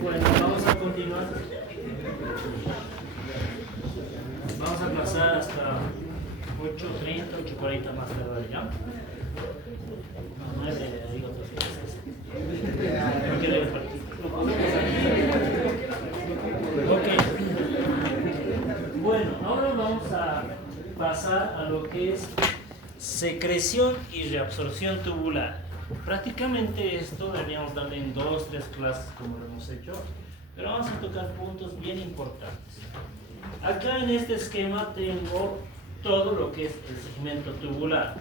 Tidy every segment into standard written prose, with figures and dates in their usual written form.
Bueno, vamos a continuar. Vamos a pasar hasta 8:30, 8:40 más tarde, ¿ya? No es de digo otras cosas. No quiero repartir. Ok. Bueno, ahora vamos a pasar a lo que es secreción y reabsorción tubular. Prácticamente esto deberíamos darle en 2, 3 clases como lo hemos hecho, pero vamos a tocar puntos bien importantes. Acá en este esquema tengo todo lo que es el segmento tubular: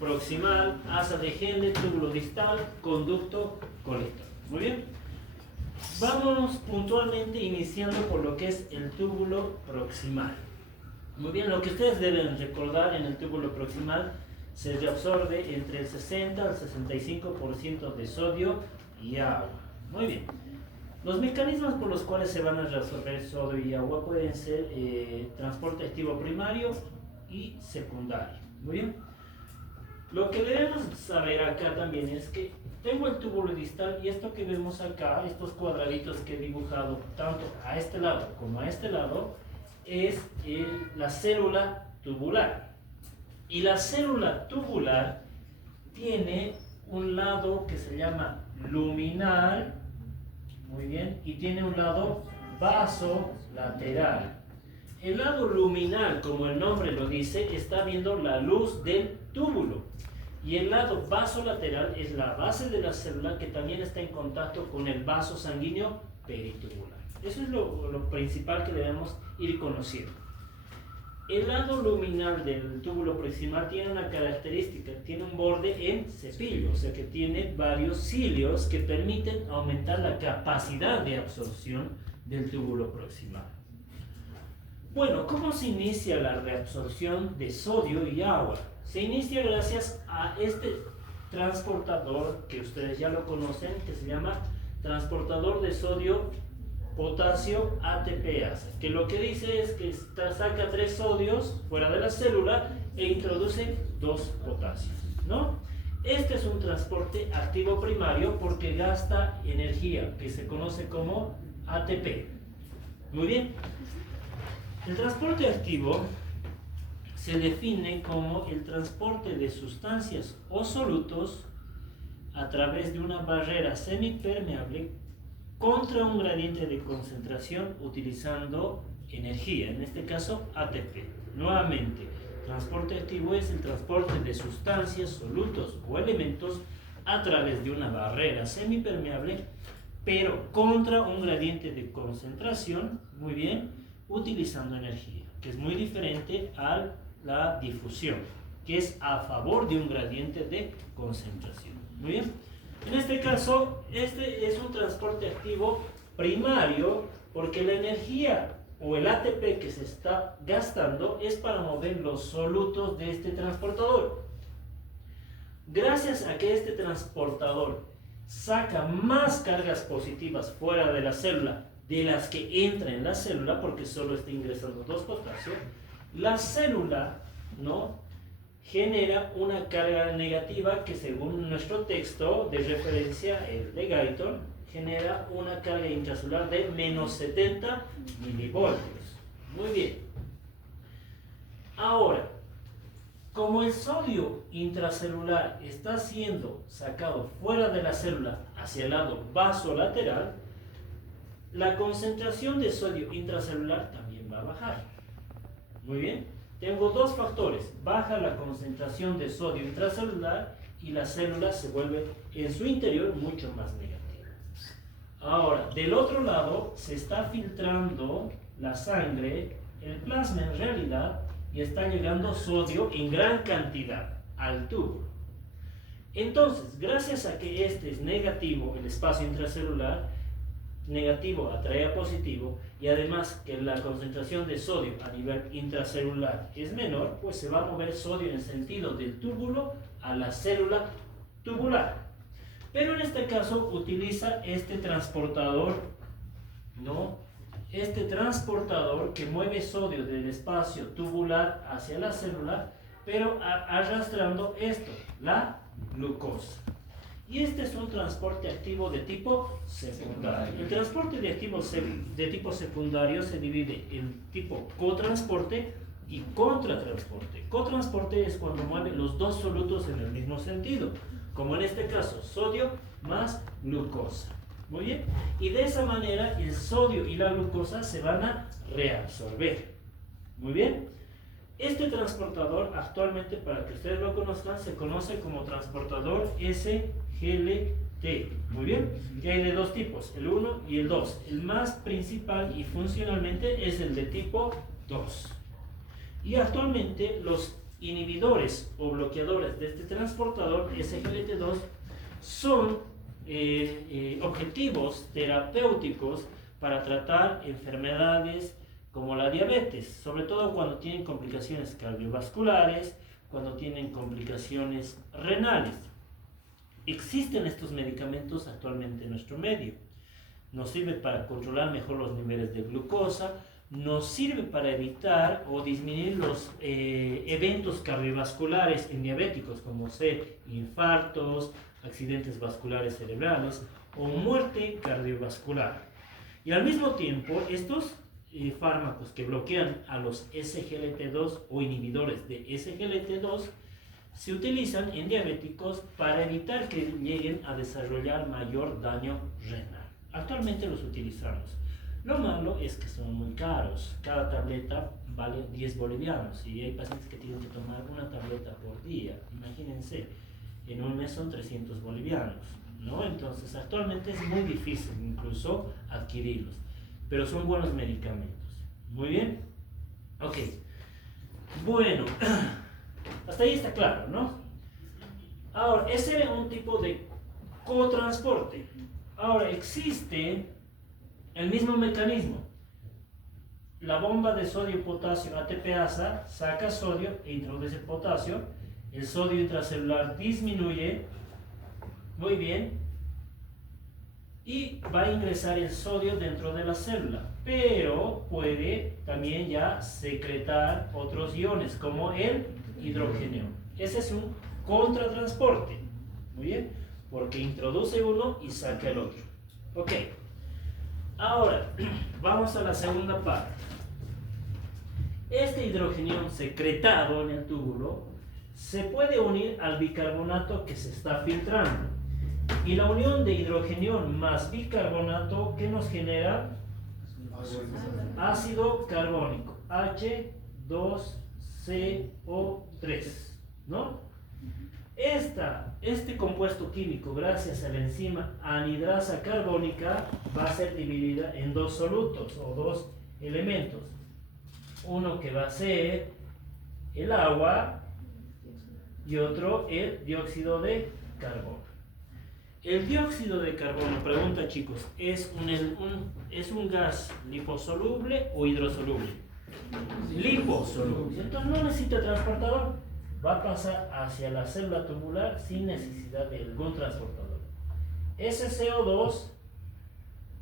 proximal, asa de Henle, túbulo distal, conducto, colector. Muy bien. Vámonos puntualmente iniciando por lo que es el túbulo proximal. Muy bien, lo que ustedes deben recordar: en el túbulo proximal se reabsorbe entre el 60 al 65% de sodio y agua. Muy bien. Los mecanismos por los cuales se van a reabsorber sodio y agua pueden ser transporte activo primario y secundario. Muy bien. Lo que debemos saber acá también es que tengo el túbulo distal, y esto que vemos acá, estos cuadraditos que he dibujado tanto a este lado como a este lado, es la célula tubular. Y la célula tubular tiene un lado que se llama luminal, muy bien, y tiene un lado vasolateral. El lado luminal, como el nombre lo dice, está viendo la luz del túbulo. Y el lado vasolateral es la base de la célula, que también está en contacto con el vaso sanguíneo peritubular. Eso es lo principal que debemos ir conociendo. El lado luminal del túbulo proximal tiene una característica: tiene un borde en cepillo, o sea que tiene varios cilios que permiten aumentar la capacidad de absorción del túbulo proximal. Bueno, ¿cómo se inicia la reabsorción de sodio y agua? Se inicia gracias a este transportador que ustedes ya lo conocen, que se llama transportador de sodio potasio ATPase, que lo que dice es que saca 3 sodios fuera de la célula e introduce 2 potasios, ¿no? Este es un transporte activo primario porque gasta energía, que se conoce como ATP. Muy bien. El transporte activo se define como el transporte de sustancias o solutos a través de una barrera semipermeable contra un gradiente de concentración utilizando energía, en este caso ATP. Nuevamente, transporte activo es el transporte de sustancias, solutos o elementos a través de una barrera semipermeable, pero contra un gradiente de concentración, muy bien, utilizando energía, que es muy diferente a la difusión, que es a favor de un gradiente de concentración. Muy bien. En este caso, este es un transporte activo primario porque la energía o el ATP que se está gastando es para mover los solutos de este transportador. Gracias a que este transportador saca más cargas positivas fuera de la célula de las que entra en la célula, porque solo está ingresando 2 potasios, la célula, ¿no?, genera una carga negativa que, según nuestro texto de referencia, el de Guyton, genera una carga intracelular de menos 70 milivoltios. Muy bien. Ahora, como el sodio intracelular está siendo sacado fuera de la célula hacia el lado vasolateral, la concentración de sodio intracelular también va a bajar. Muy bien. Tengo 2 factores: baja la concentración de sodio intracelular y la célula se vuelve en su interior mucho más negativa. Ahora, del otro lado se está filtrando la sangre, el plasma en realidad, y está llegando sodio en gran cantidad al tubo. Entonces, gracias a que este es negativo, el espacio intracelular, negativo atrae a positivo, y además que la concentración de sodio a nivel intracelular es menor, pues se va a mover sodio en el sentido del túbulo a la célula tubular. Pero en este caso utiliza este transportador, ¿no? Este transportador que mueve sodio del espacio tubular hacia la célula, pero arrastrando esto, la glucosa. Y este es un transporte activo de tipo secundario. El transporte de tipo secundario se divide en tipo cotransporte y contratransporte. Cotransporte es cuando mueven los dos solutos en el mismo sentido, como en este caso, sodio más glucosa. Muy bien. Y de esa manera el sodio y la glucosa se van a reabsorber. Muy bien. Este transportador actualmente, para que ustedes lo conozcan, se conoce como transportador SGLT. Muy bien. Y hay de dos tipos, el 1 y el 2. El más principal y funcionalmente es el de tipo 2. Y actualmente los inhibidores o bloqueadores de este transportador SGLT2 son objetivos terapéuticos para tratar enfermedades como la diabetes, sobre todo cuando tienen complicaciones cardiovasculares, cuando tienen complicaciones renales. Existen estos medicamentos actualmente en nuestro medio. Nos sirve para controlar mejor los niveles de glucosa, nos sirve para evitar o disminuir los eventos cardiovasculares en diabéticos, como infartos, accidentes vasculares cerebrales o muerte cardiovascular. Y al mismo tiempo, estos fármacos que bloquean a los SGLT2 o inhibidores de SGLT2 se utilizan en diabéticos para evitar que lleguen a desarrollar mayor daño renal. Actualmente los utilizamos. Lo malo es que son muy caros. Cada tableta vale 10 bolivianos y hay pacientes que tienen que tomar una tableta por día. Imagínense, en un mes son 300 bolivianos, ¿no? Entonces actualmente es muy difícil incluso adquirirlos, pero son buenos medicamentos. Muy bien. Ok. Bueno, hasta ahí está claro, ¿no? Ahora, ese era un tipo de cotransporte. Ahora, existe el mismo mecanismo. La bomba de sodio-potasio ATPasa saca sodio e introduce potasio. El sodio intracelular disminuye. Muy bien. Y va a ingresar el sodio dentro de la célula. Pero puede también ya secretar otros iones, como el hidrógeno. Ese es un contratransporte. Muy bien. Porque introduce uno y saca el otro. Ok. Ahora, vamos a la segunda parte. Este hidrógeno secretado en el túbulo se puede unir al bicarbonato que se está filtrando. Y la unión de hidrógeno más bicarbonato, ¿qué nos genera? Ácido carbónico, H2CO3, ¿no? Este compuesto químico, gracias a la enzima anidrasa carbónica, va a ser dividida en dos solutos o dos elementos. Uno que va a ser el agua y otro el dióxido de carbono. El dióxido de carbono, pregunta chicos, ¿es un gas liposoluble o hidrosoluble? Liposoluble. Entonces no necesita transportador. Va a pasar hacia la célula tubular sin necesidad de algún transportador. Ese CO2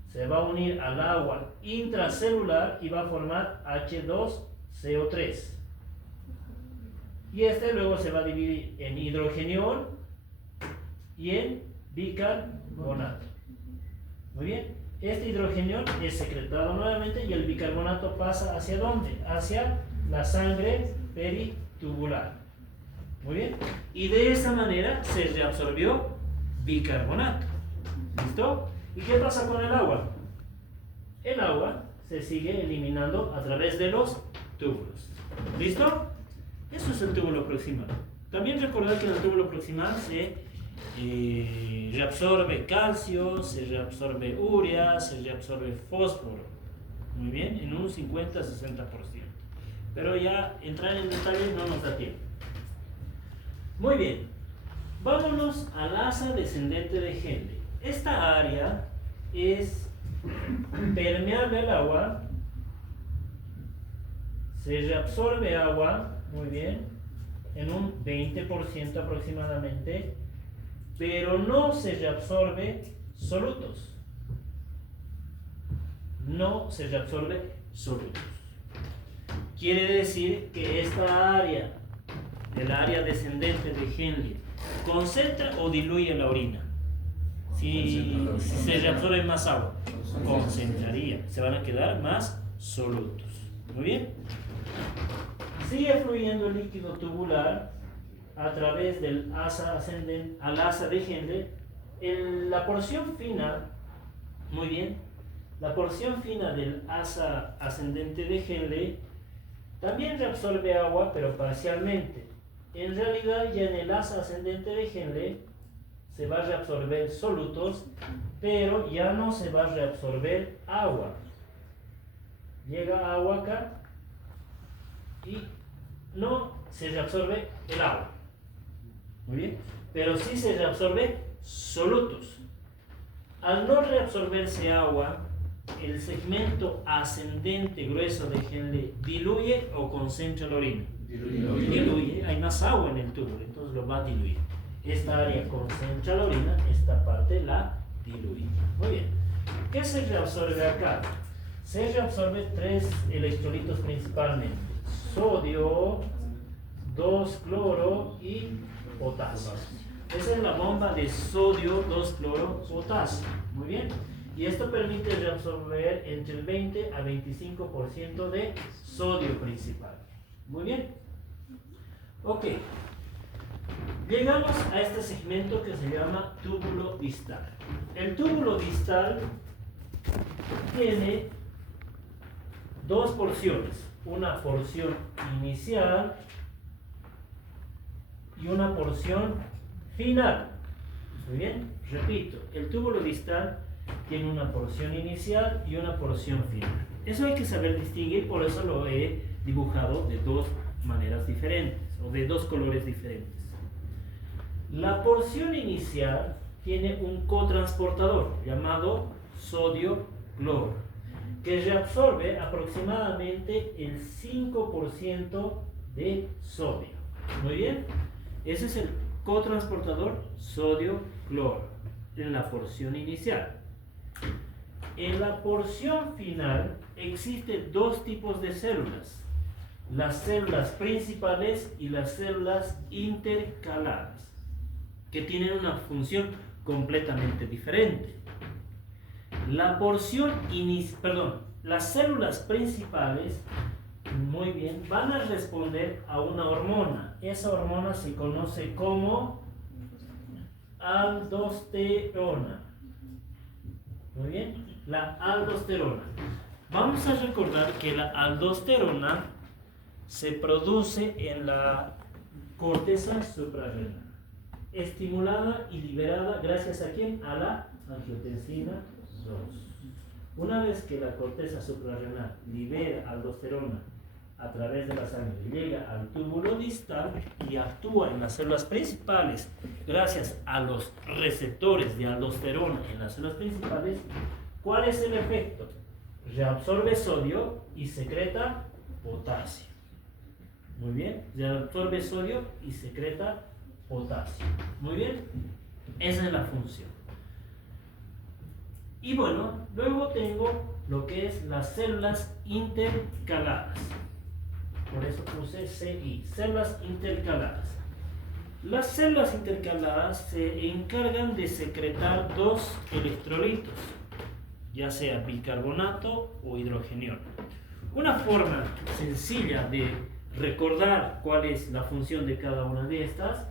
se va a unir al agua intracelular y va a formar H2CO3. Y este luego se va a dividir en hidrogenión y en bicarbonato. Muy bien. Este hidrogenión es secretado nuevamente y el bicarbonato pasa ¿hacia dónde? Hacia la sangre peritubular. Muy bien. Y de esa manera se reabsorbió bicarbonato. ¿Listo? ¿Y qué pasa con el agua? El agua se sigue eliminando a través de los túbulos. ¿Listo? Eso es el túbulo proximal. También recordad que en el túbulo proximal se reabsorbe calcio, se reabsorbe urea, se reabsorbe fósforo. Muy bien, en un 50-60%. Pero ya entrar en detalles no nos da tiempo. Muy bien, vámonos al asa descendente de Henle. Esta área es permeable al agua, se reabsorbe agua, muy bien, en un 20% aproximadamente, pero no se reabsorbe solutos. No se reabsorbe solutos. Quiere decir que esta área, del área descendente de Henle, concentra o diluye la orina. si se reabsorbe más agua, concentraría, se van a quedar más solutos. Muy bien. Sigue fluyendo el líquido tubular a través del asa ascendente al asa de Henle. La porción fina, muy bien, la porción fina del asa ascendente de Henle también reabsorbe agua, pero parcialmente. En realidad, ya en el asa ascendente de Henle se va a reabsorber solutos, pero ya no se va a reabsorber agua. Llega agua acá y no se reabsorbe el agua. Muy bien, pero sí se reabsorbe solutos. Al no reabsorberse agua, el segmento ascendente grueso de Henle diluye o concentra la orina. Diluye, hay más agua en el túbulo, entonces lo va a diluir. Esta área concentra la orina, esta parte la diluye. Muy bien. ¿Qué se reabsorbe acá? Se reabsorbe 3 electrolitos principalmente: sodio, 2-cloro y potasio. Esa es la bomba de sodio, 2-cloro, potasio. Muy bien. Y esto permite reabsorber entre el 20 a 25% de sodio principal. Muy bien. Ok. Llegamos a este segmento que se llama túbulo distal. El túbulo distal tiene dos porciones. Una porción inicial y una porción final. Muy bien, repito, el túbulo distal tiene una porción inicial y una porción final. Eso hay que saber distinguir, por eso lo he dibujado de dos maneras diferentes o de dos colores diferentes. La porción inicial tiene un cotransportador llamado sodio-cloro, que reabsorbe aproximadamente el 5% de sodio. Muy bien, ese es el cotransportador sodio-cloro en la porción inicial. En la porción final existen dos tipos de células: las células principales y las células intercaladas, que tienen una función completamente diferente. Las células principales, muy bien, van a responder a una hormona. Esa hormona se conoce como aldosterona. Muy bien, la aldosterona. Vamos a recordar que la aldosterona se produce en la corteza suprarrenal, estimulada y liberada gracias a ¿quién? A la angiotensina 2. Una vez que la corteza suprarrenal libera aldosterona a través de la sangre, llega al túbulo distal y actúa en las células principales gracias a los receptores de aldosterona en las células principales. ¿Cuál es el efecto? Reabsorbe sodio y secreta potasio. Muy bien, reabsorbe sodio y secreta potasio. Muy bien, esa es la función. Y bueno, luego tengo lo que es las células intercaladas. Por eso puse CI, células intercaladas. Las células intercaladas se encargan de secretar dos electrolitos, ya sea bicarbonato o hidrogenión. Una forma sencilla de recordar cuál es la función de cada una de estas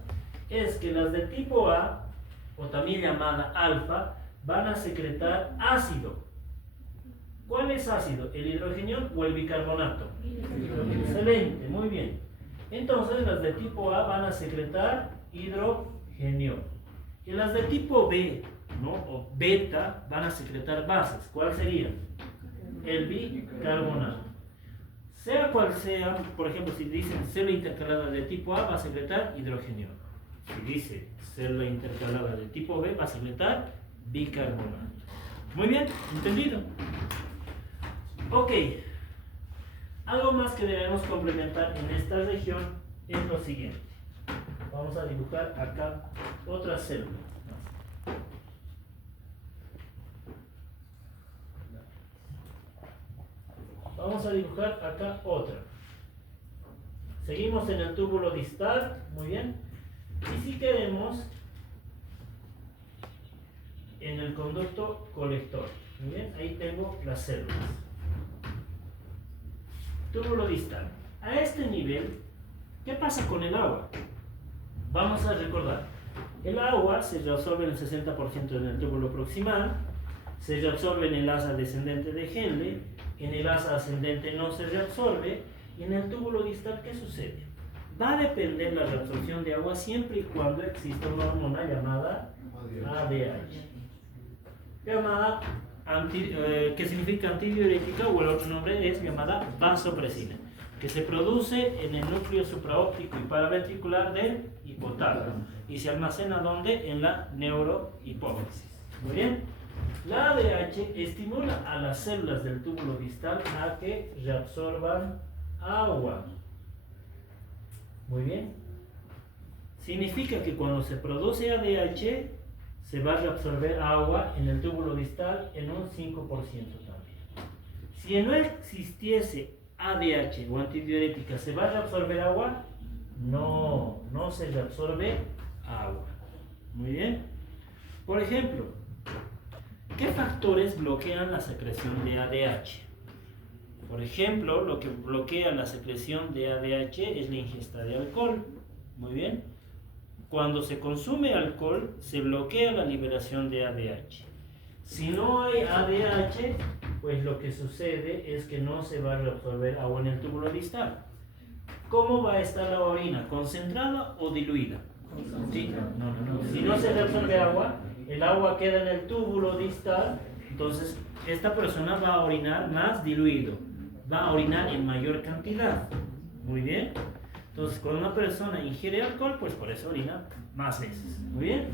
es que las de tipo A, o también llamada alfa, van a secretar ácido. ¿Cuál es ácido? ¿El hidrogenión o el bicarbonato? Excelente, muy bien. Entonces las de tipo A van a secretar hidrogenión. Y las de tipo B, ¿no? O beta, van a secretar bases. ¿Cuál sería? El bicarbonato. Sea cual sea, por ejemplo, si dicen célula intercalada de tipo A, va a secretar hidrogenión. Si dice célula intercalada de tipo B, va a secretar bicarbonato. Muy bien, ¿entendido? Ok. Algo más que debemos complementar en esta región es lo siguiente. Vamos a dibujar acá otra célula. Vamos a dibujar acá otra. Seguimos en el túbulo distal, muy bien. Y si queremos en el conducto colector. Muy bien, ahí tengo las células. Túbulo distal. A este nivel, ¿qué pasa con el agua? Vamos a recordar. El agua se reabsorbe en el 60% en el túbulo proximal, se reabsorbe en el asa descendente de Henle, en el asa ascendente no se reabsorbe, y en el túbulo distal, ¿qué sucede? Va a depender la reabsorción de agua siempre y cuando exista una hormona llamada ADH, llamada que significa antidiurética, o el otro nombre es llamada vasopresina, que se produce en el núcleo supraóptico y paraventricular del hipotálamo y se almacena ¿dónde? En la neurohipófisis. Muy bien. La ADH estimula a las células del túbulo distal a que reabsorban agua. Muy bien. Significa que cuando se produce ADH se va a reabsorber agua en el túbulo distal en un 5% también. Si no existiese ADH o antidiurética, ¿se va a reabsorber agua? No, no se reabsorbe agua. Muy bien. Por ejemplo, ¿qué factores bloquean la secreción de ADH? Por ejemplo, lo que bloquea la secreción de ADH es la ingesta de alcohol. Muy bien. Cuando se consume alcohol, se bloquea la liberación de ADH. Si no hay ADH, pues lo que sucede es que no se va a reabsorber agua en el túbulo distal. ¿Cómo va a estar la orina? ¿Concentrada o diluida? Sí. No. Si no se reabsorbe agua, el agua queda en el túbulo distal, entonces esta persona va a orinar más diluido, va a orinar en mayor cantidad. Muy bien. Entonces, cuando una persona ingiere alcohol, pues por eso orina más veces. Muy bien.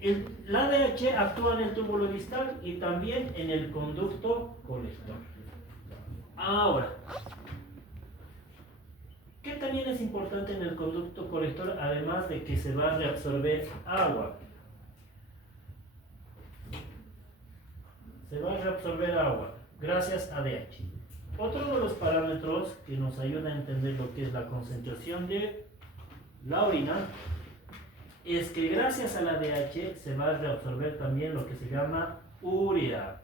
El ADH actúa en el túbulo distal y también en el conducto colector. Ahora, ¿qué también es importante en el conducto colector, además de que se va a reabsorber agua? Se va a reabsorber agua gracias a ADH. Otro de los parámetros que nos ayuda a entender lo que es la concentración de la orina es que gracias a la ADH se va a reabsorber también lo que se llama urea.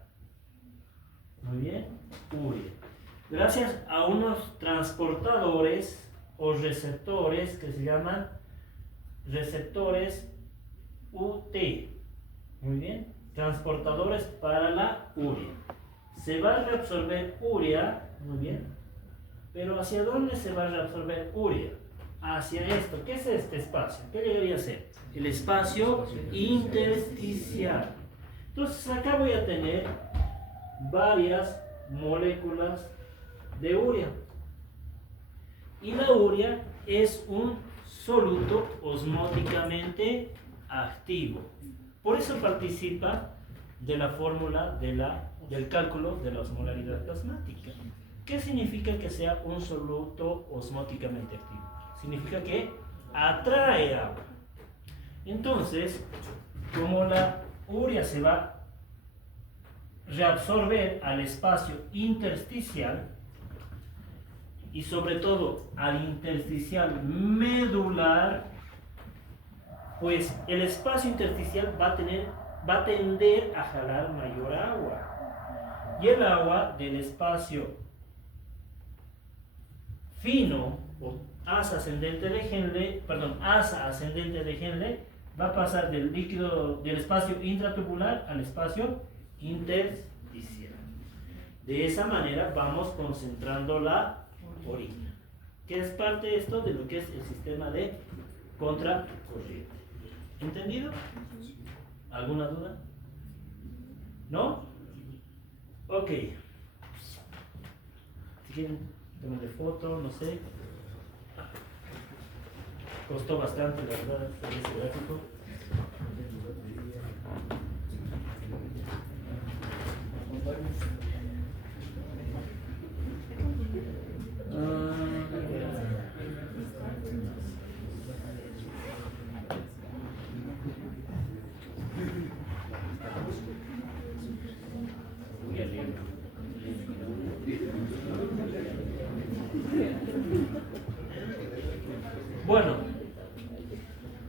Muy bien, urea. Gracias a unos transportadores o receptores que se llaman receptores UT. Muy bien, transportadores para la urea. Se va a reabsorber urea, muy bien, pero ¿hacia dónde se va a reabsorber urea? Hacia esto. ¿Qué es este espacio? ¿Qué debería ser? El espacio intersticial. Entonces acá voy a tener varias moléculas de urea. Y la urea es un soluto osmóticamente activo. Por eso participa de la fórmula del cálculo de la osmolaridad plasmática. ¿Qué significa que sea un soluto osmóticamente activo? Significa que atrae agua. Entonces, como la urea se va a reabsorber al espacio intersticial y sobre todo al intersticial medular, pues el espacio intersticial va a tender a jalar mayor agua. Y el agua del espacio fino o asa ascendente de Henle va a pasar del espacio intratubular al espacio intersticial. De esa manera vamos concentrando la orina, que es parte de esto de lo que es el sistema de contracorriente. ¿Entendido? ¿Alguna duda? ¿No? Ok. Si quieren, tomarle foto, no sé. Costó bastante, la verdad, este gráfico. Bueno,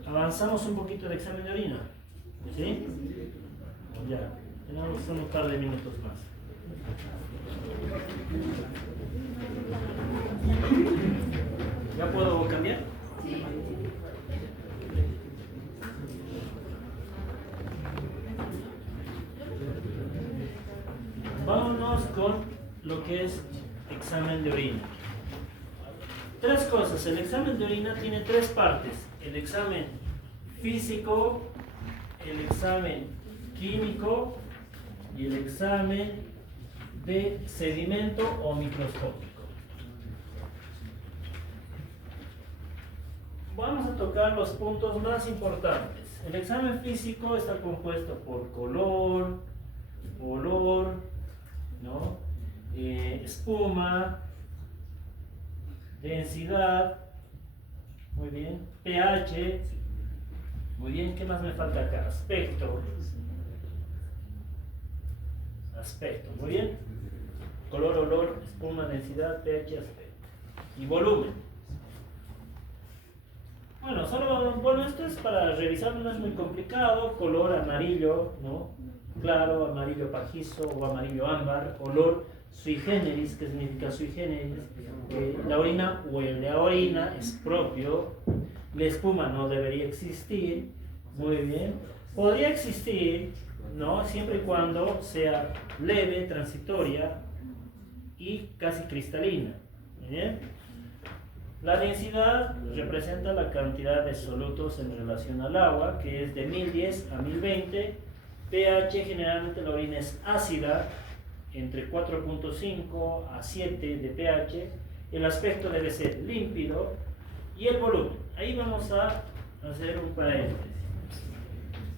avanzamos un poquito de examen de orina, ¿sí? Ya, tenemos un par de minutos más. ¿Ya puedo cambiar? Sí. Vámonos con lo que es examen de orina. Tres cosas. El examen de orina tiene tres partes. El examen físico, el examen químico y el examen de sedimento o microscópico. Vamos a tocar los puntos más importantes. El examen físico está compuesto por color, olor, ¿no? Espuma, densidad, muy bien, pH, muy bien, ¿qué más me falta acá? Aspecto, muy bien, color, olor, espuma, densidad, pH, aspecto y volumen. Bueno, esto es para revisar, no es muy complicado. Color amarillo, ¿no? Claro, amarillo pajizo o amarillo ámbar. Olor sui generis, ¿qué significa sui generis? La orina huele a orina, es propio. La espuma no debería existir, muy bien. Podría existir, ¿no? Siempre y cuando sea leve, transitoria y casi cristalina, ¿bien? La densidad representa la cantidad de solutos en relación al agua, que es de 1010 a 1020. pH, generalmente la orina es ácida, entre 4.5 a 7 de pH. El aspecto debe ser límpido. Y el volumen. Ahí vamos a hacer un paréntesis.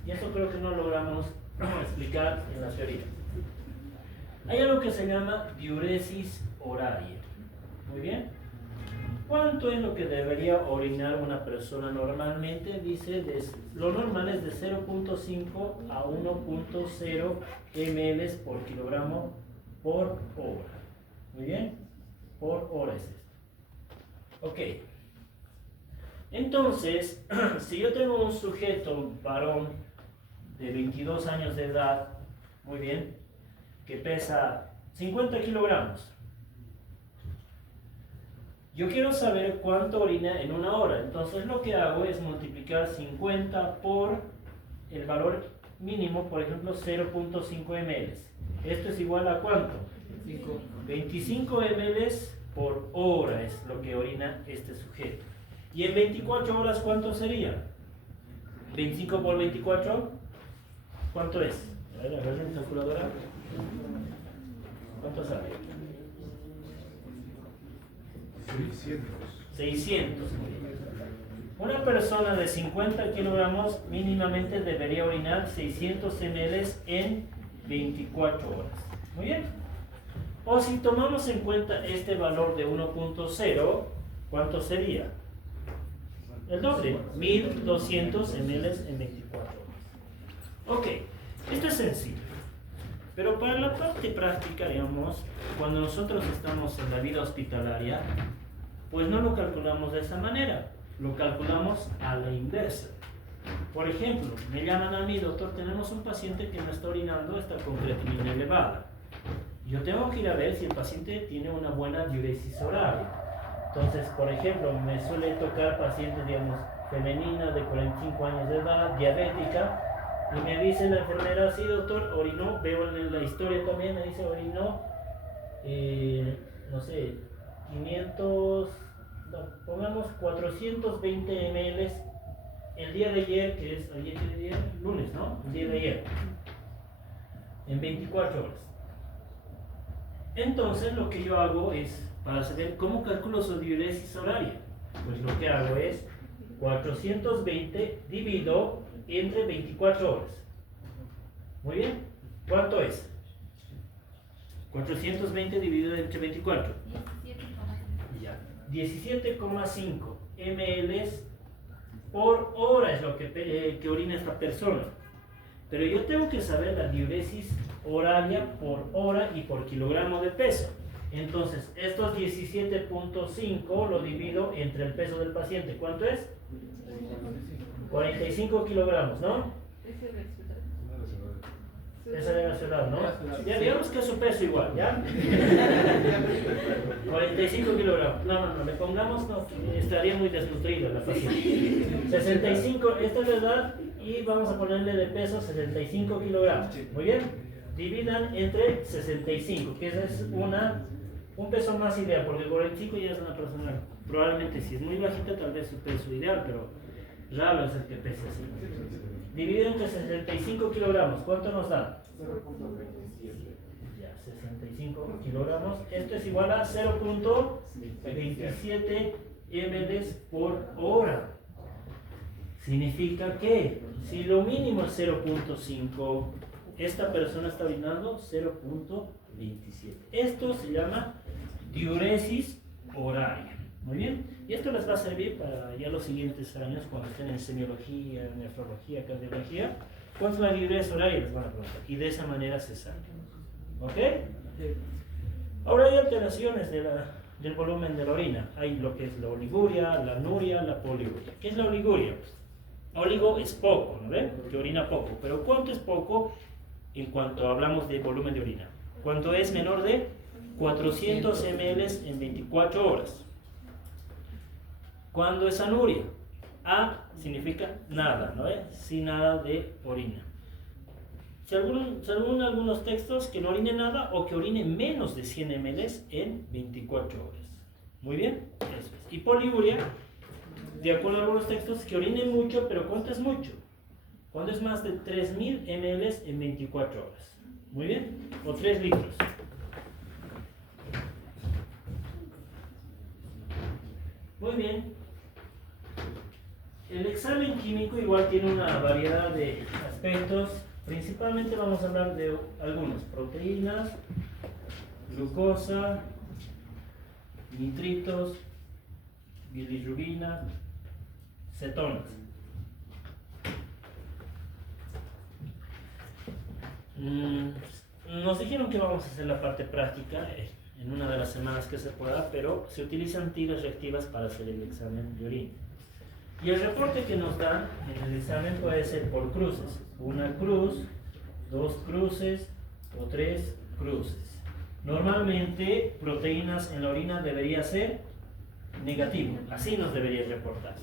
Y esto creo que no logramos explicar en la teoría. Hay algo que se llama diuresis horaria. Muy bien. ¿Cuánto es lo que debería orinar una persona normalmente? Dice, lo normal es de 0.5 a 1.0 ml por kilogramo por hora. Muy bien, por hora es esto. Ok. Entonces, si yo tengo un sujeto varón de 22 años de edad, muy bien, que pesa 50 kilogramos, yo quiero saber cuánto orina en una hora. Entonces lo que hago es multiplicar 50 por el valor mínimo, por ejemplo 0.5 ml. Esto es igual a ¿cuánto? 25 ml por hora es lo que orina este sujeto. ¿Y en 24 horas cuánto sería? 25 por 24, ¿cuánto es? A ver, agarren mi calculadora. ¿Cuánto sale? 600. Una persona de 50 kilogramos mínimamente debería orinar 600 ml en 24 horas. Muy bien. O si tomamos en cuenta este valor de 1.0, ¿cuánto sería? El doble, 1200 ml en 24 horas. Ok, esto es sencillo. Pero para la parte práctica, digamos, cuando nosotros estamos en la vida hospitalaria, pues no lo calculamos de esa manera, lo calculamos a la inversa. Por ejemplo, me llaman a mí, doctor, tenemos un paciente que me está orinando, está con creatinina elevada. Yo tengo que ir a ver si el paciente tiene una buena diuresis horaria. Entonces, por ejemplo, me suele tocar pacientes, digamos, femenina de 45 años de edad, diabética, y me dice la enfermera, sí doctor, orinó, veo en la historia también, me dice orinó, no sé, 500, no, pongamos 420 ml el día de ayer, que es ayer, lunes, ¿no? El día de ayer, en 24 horas. Entonces lo que yo hago es, para saber cómo calculo su diuresis horaria, pues lo que hago es 420 divido entre 24 horas. Muy bien, ¿cuánto es? 420 dividido entre 24. 17,5 ml por hora es lo que orina esta persona. Pero yo tengo que saber la diuresis horaria por hora y por kilogramo de peso. Entonces, estos 17.5 lo divido entre el peso del paciente. ¿Cuánto es? 45 kilogramos, ¿no? edad, ¿no? Ya digamos que es su peso igual, ¿ya? 45 kilogramos. No, le pongamos, no, estaría muy desnutrida la paciente. 65, esta es la edad y vamos a ponerle de peso 65 kilogramos. Muy bien. Dividan entre 65, que esa es un peso más ideal, porque el 45 ya es una persona, probablemente si es muy bajita, tal vez su peso ideal, pero raro es el que pese así. Divide entre 65 kilogramos, ¿cuánto nos da? 0.27. Ya, 65 kilogramos, esto es igual a 0.27 ml por hora. Significa que si lo mínimo es 0.5, esta persona está orinando 0.27. Esto se llama diuresis horaria. Muy bien. Y esto les va a servir para ya los siguientes años, cuando estén en semiología, nefrología, cardiología. ¿Cuál es la diuresis horaria? Les van a preguntar. Y de esa manera se saca. ¿Ok? Ahora hay alteraciones del volumen de la orina. Hay lo que es la oliguria, la anuria, la poliuria. ¿Qué es la oliguria? Oligo es poco, ¿no ven? Que orina poco. Pero ¿cuánto es poco en cuanto hablamos de volumen de orina? Cuando es menor de 400 ml en 24 horas. Cuando es anuria, A significa nada, ¿no? Sin nada de orina. Según algunos textos, que no orine nada o que orine menos de 100 ml en 24 horas. Muy bien, eso es. Y poliuria, de acuerdo a algunos textos, que orine mucho, pero ¿cuánto es mucho? Cuando es más de 3000 ml en 24 horas. Muy bien, o 3 litros. Muy bien. El examen químico igual tiene una variedad de aspectos. Principalmente vamos a hablar de algunas: proteínas, glucosa, nitritos, bilirrubina, cetonas. Nos dijeron que vamos a hacer la parte práctica en una de las semanas que se pueda, pero se utilizan tiras reactivas para hacer el examen de orina. Y el reporte que nos dan en el examen puede ser por cruces. Una cruz, 2 cruces o 3 cruces. Normalmente, proteínas en la orina debería ser negativo. Así nos debería reportar.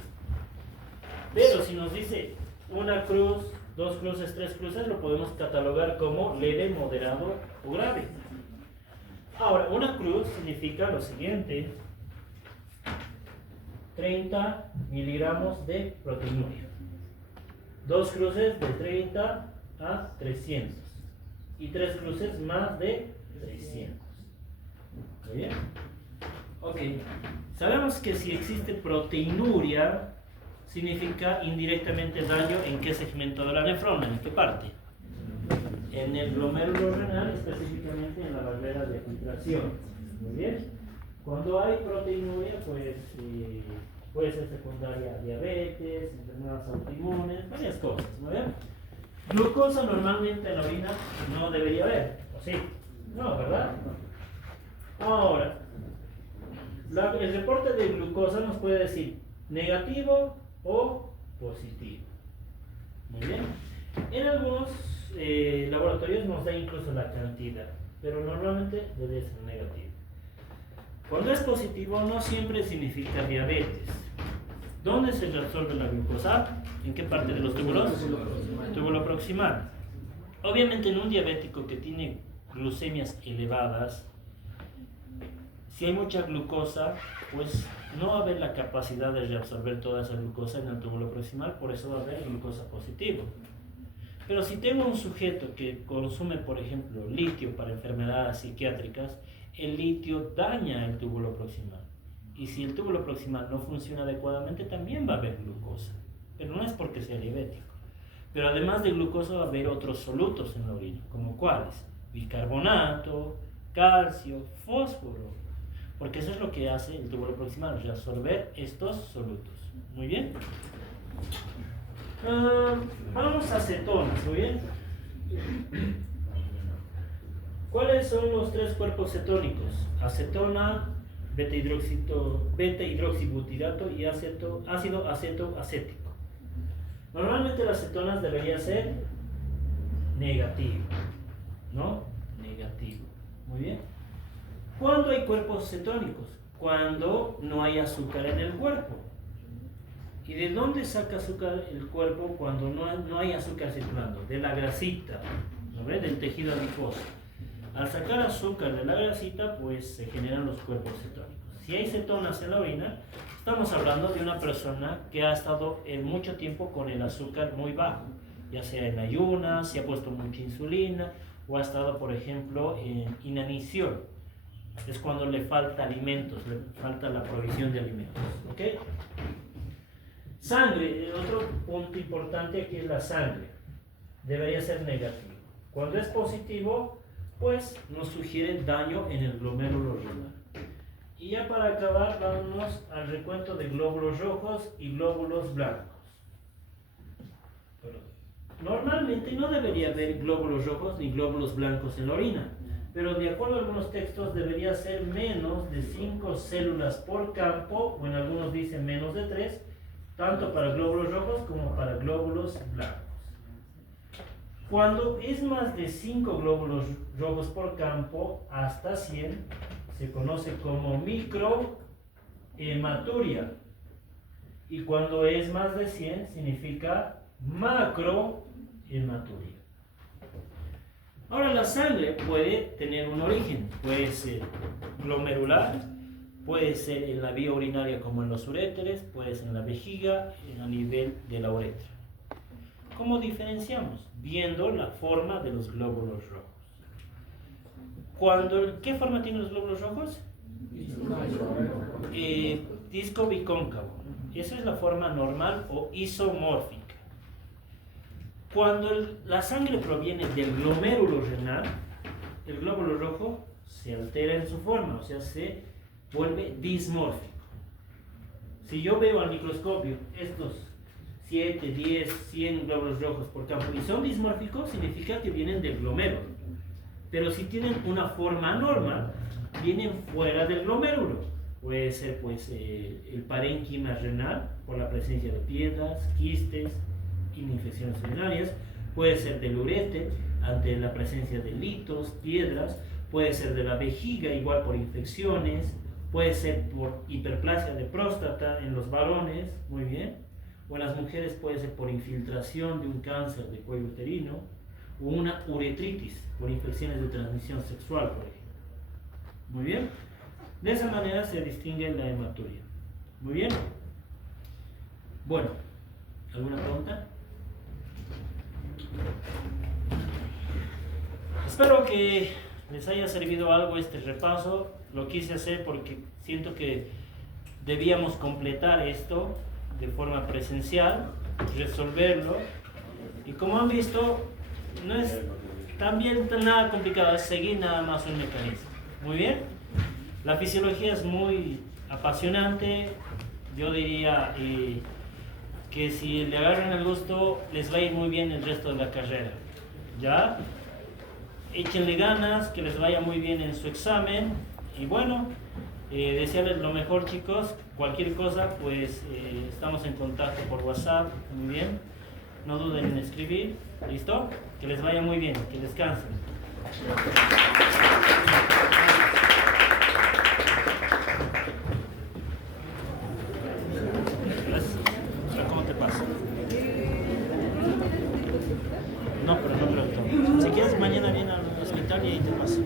Pero si nos dice una cruz, 2 cruces, 3 cruces, lo podemos catalogar como leve, moderado o grave. Ahora, una cruz significa lo siguiente: 30 miligramos de proteinuria. 2 cruces de 30 a 300. Y 3 cruces más de 300. ¿Muy bien? Ok. Sabemos que si existe proteinuria, significa indirectamente daño en qué segmento de la nefrona, en qué parte. En el glomérulo renal, específicamente en la barrera de filtración. Muy bien. Cuando hay proteinuria, pues puede ser secundaria a diabetes, enfermedades autoinmunes, varias cosas, ¿no ven? Glucosa normalmente en la orina no debería haber, ¿o sí? No, ¿verdad? Ahora, el reporte de glucosa nos puede decir negativo o positivo. Muy bien. En algunos laboratorios nos da incluso la cantidad, pero normalmente debe ser negativo. Cuando es positivo no siempre significa diabetes. ¿Dónde se reabsorbe la glucosa? ¿En qué parte de los túbulos? Túbulo proximal. Obviamente en un diabético que tiene glucemias elevadas, si hay mucha glucosa, pues no va a haber la capacidad de reabsorber toda esa glucosa en el túbulo proximal, por eso va a haber glucosa positiva. Pero si tengo un sujeto que consume, por ejemplo, litio para enfermedades psiquiátricas, el litio daña el túbulo proximal. Y si el túbulo proximal no funciona adecuadamente, también va a haber glucosa. Pero no es porque sea diabético. Pero además de glucosa va a haber otros solutos en la orina, como cuáles: bicarbonato, calcio, fósforo. Porque eso es lo que hace el túbulo proximal, reabsorber estos solutos. Muy bien. Vamos a cetonas, ¿muy bien? ¿Cuáles son los 3 cuerpos cetónicos? Acetona, beta-hidroxibutirato y ácido acetoacético. Normalmente las cetonas deberían ser negativas. ¿no? Negativo. Muy bien. ¿Cuándo hay cuerpos cetónicos? Cuando no hay azúcar en el cuerpo. ¿Y de dónde saca azúcar el cuerpo cuando no hay azúcar circulando? De la grasita, ¿no ves? Del tejido adiposo. Al sacar azúcar de la grasita, pues se generan los cuerpos cetónicos. Si hay cetonas en la orina, estamos hablando de una persona que ha estado en mucho tiempo con el azúcar muy bajo, ya sea en ayunas, se ha puesto mucha insulina o ha estado, por ejemplo, en inanición. Es cuando le falta alimentos, le falta la provisión de alimentos. ¿Ok? Sangre, otro punto importante aquí es la sangre. Debería ser negativo. Cuando es positivo, pues nos sugiere daño en el glomérulo renal. Y ya para acabar, vámonos al recuento de glóbulos rojos y glóbulos blancos. Normalmente no debería haber glóbulos rojos ni glóbulos blancos en la orina, pero de acuerdo a algunos textos debería ser menos de 5 células por campo, o en algunos dicen menos de 3, tanto para glóbulos rojos como para glóbulos blancos. Cuando es más de 5 glóbulos rojos por campo, hasta 100, se conoce como microhematuria. Y cuando es más de 100, significa macrohematuria. Ahora, la sangre puede tener un origen. Puede ser glomerular, puede ser en la vía urinaria como en los uréteres, puede ser en la vejiga, a nivel de la uretra. ¿Cómo diferenciamos? Viendo la forma de los glóbulos rojos. ¿Qué forma tienen los glóbulos rojos? Disco bicóncavo. Esa es la forma normal o isomórfica. Cuando la sangre proviene del glomérulo renal, el glóbulo rojo se altera en su forma, o sea, se vuelve dismórfico. Si yo veo al microscopio estos 7, 10, 100 glóbulos rojos por campo y son dismórficos, significa que vienen del glomérulo. Pero si tienen una forma normal, vienen fuera del glomérulo. Puede ser pues el parénquima renal por la presencia de piedras, quistes, infecciones urinarias. Puede ser del uréter ante la presencia de litos, piedras. Puede ser de la vejiga igual por infecciones. Puede ser por hiperplasia de próstata en los varones, muy bien. O en las mujeres puede ser por infiltración de un cáncer de cuello uterino o una uretritis por infecciones de transmisión sexual, por ejemplo. Muy bien. De esa manera se distingue la hematuria. Muy bien. Bueno, ¿alguna pregunta? Espero que les haya servido algo este repaso. Lo quise hacer porque siento que debíamos completar esto de forma presencial, resolverlo. Y como han visto, no es también nada complicado, es seguir nada más un mecanismo. Muy bien. La fisiología es muy apasionante. Yo diría que si le agarran el gusto, les va a ir muy bien el resto de la carrera. ¿Ya? Échenle ganas, que les vaya muy bien en su examen. Y bueno, desearles lo mejor, chicos. Cualquier cosa, pues estamos en contacto por WhatsApp. Muy bien. No duden en escribir. ¿Listo? Que les vaya muy bien, que descansen. Gracias. ¿Cómo te pasa? No, pero no pregunto. Si quieres, mañana viene al hospital y ahí te paso.